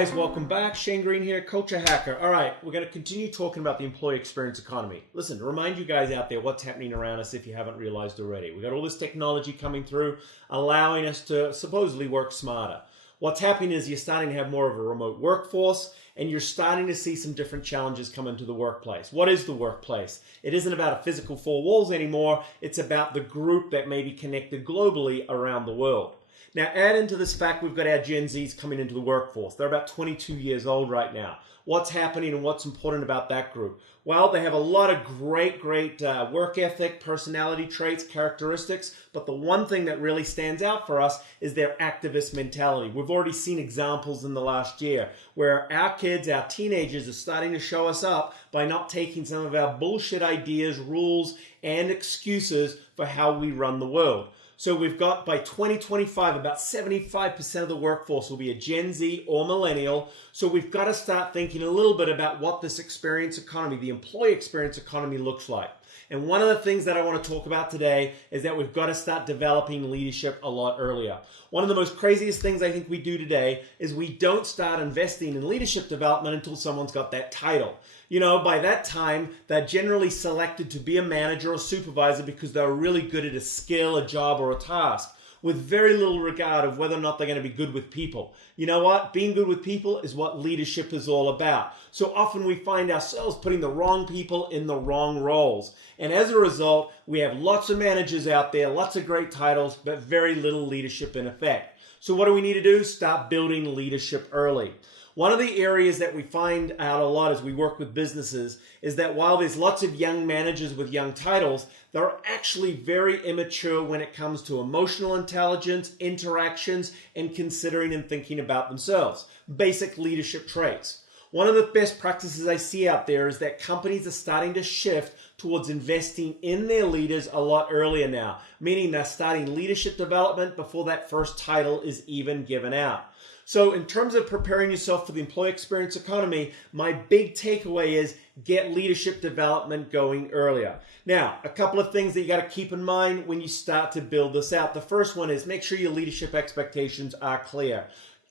guys, welcome back. Shane Green here, Culture Hacker. All right, we're going to continue talking about the employee experience economy. Listen, to remind you guys out there what's happening around us if you haven't realized already. We've got all this technology coming through, allowing us to supposedly work smarter. What's happening is you're starting to have more of a remote workforce, and you're starting to see some different challenges come into the workplace. What is the workplace? It isn't about a physical four walls anymore. It's about the group that may be connected globally around the world. Now, add into this fact, we've got our Gen Zs coming into the workforce. They're about 22 years old right now. What's happening and what's important about that group? Well, they have a lot of great work ethic, personality traits, characteristics, but the one thing that really stands out for us is their activist mentality. We've already seen examples in the last year where our kids, our teenagers, are starting to show us up by not taking some of our bullshit ideas, rules, and excuses for how we run the world. So we've got by 2025, about 75% of the workforce will be a Gen Z or millennial. So we've got to start thinking a little bit about what this experience economy, the employee experience economy looks like. And one of the things that I want to talk about today is that we've got to start developing leadership a lot earlier. One of the most craziest things I think we do today is we don't start investing in leadership development until someone's got that title. You know, by that time, they're generally selected to be a manager or supervisor because they're really good at a skill, a job, or a task, with very little regard of whether or not they're going to be good with people. You know what? Being good with people is what leadership is all about. So often we find ourselves putting the wrong people in the wrong roles. And as a result, we have lots of managers out there, lots of great titles, but very little leadership in effect. So what do we need to do? Start building leadership early. One of the areas that we find out a lot as we work with businesses is that while there's lots of young managers with young titles, they're actually very immature when it comes to emotional intelligence, interactions, and considering and thinking about themselves. Basic leadership traits. One of the best practices I see out there is that companies are starting to shift towards investing in their leaders a lot earlier now, meaning they're starting leadership development before that first title is even given out. So in terms of preparing yourself for the employee experience economy, my big takeaway is get leadership development going earlier. Now, a couple of things that you got to keep in mind when you start to build this out. The first one is make sure your leadership expectations are clear.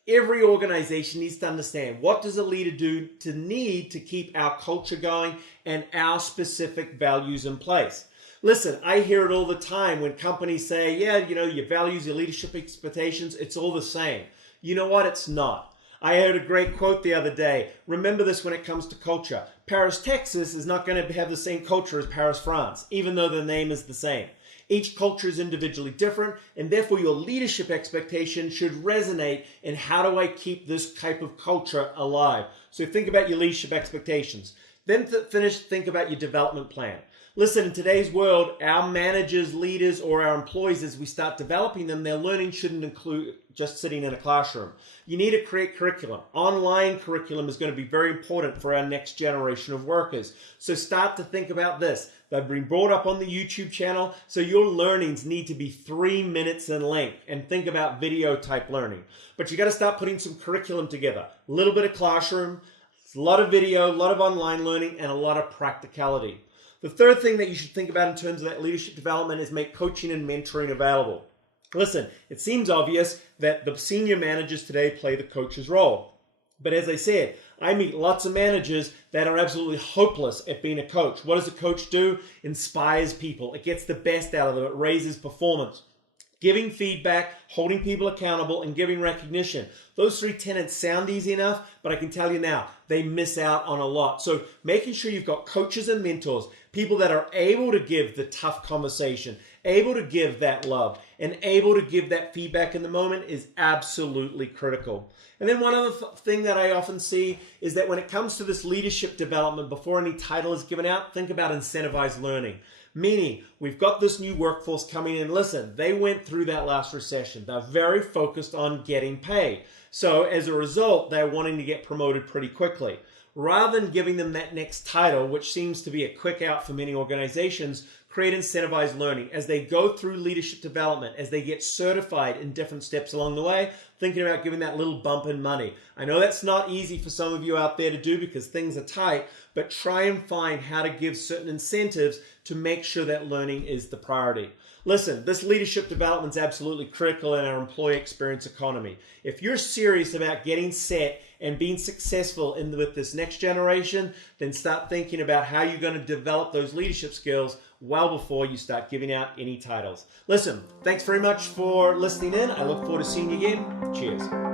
Every organization needs to understand what does a leader need to keep our culture going and our specific values in place. Listen, I hear it all the time when companies say, yeah, you know, your values, your leadership expectations, it's all the same. You know what? It's not. I heard a great quote the other day. Remember this when it comes to culture. Paris, Texas is not going to have the same culture as Paris, France, even though the name is the same. Each culture is individually different, and therefore your leadership expectation should resonate in how do I keep this type of culture alive. So think about your leadership expectations. Then think about your development plan. Listen, in today's world, our managers, leaders, or our employees, as we start developing them, their learning shouldn't include just sitting in a classroom. You need to create curriculum. Online curriculum is going to be very important for our next generation of workers. So start to think about this. They've been brought up on the YouTube channel, so your learnings need to be 3 minutes in length, and think about video type learning. But you got to start putting some curriculum together. A little bit of classroom, a lot of video, a lot of online learning, and a lot of practicality. The third thing that you should think about in terms of that leadership development is make coaching and mentoring available. Listen, it seems obvious that the senior managers today play the coach's role. But as I said, I meet lots of managers that are absolutely hopeless at being a coach. What does a coach do? Inspires people. It gets the best out of them. It raises performance. Giving feedback, holding people accountable, and giving recognition. Those 3 tenets sound easy enough, but I can tell you now, they miss out on a lot. So making sure you've got coaches and mentors, people that are able to give the tough conversation, able to give that love, and able to give that feedback in the moment is absolutely critical. And then one other thing that I often see is that when it comes to this leadership development, before any title is given out, think about incentivized learning. Meaning, we've got this new workforce coming in. Listen, they went through that last recession. They're very focused on getting paid. So as a result, they're wanting to get promoted pretty quickly. Rather than giving them that next title, which seems to be a quick out for many organizations, create incentivized learning as they go through leadership development, as they get certified in different steps along the way, thinking about giving that little bump in money. I know that's not easy for some of you out there to do because things are tight, but try and find how to give certain incentives to make sure that learning is the priority. Listen, this leadership development is absolutely critical in our employee experience economy. If you're serious about getting set and being successful with this next generation, then start thinking about how you're going to develop those leadership skills well before you start giving out any titles. Listen, thanks very much for listening in. I look forward to seeing you again. Cheers.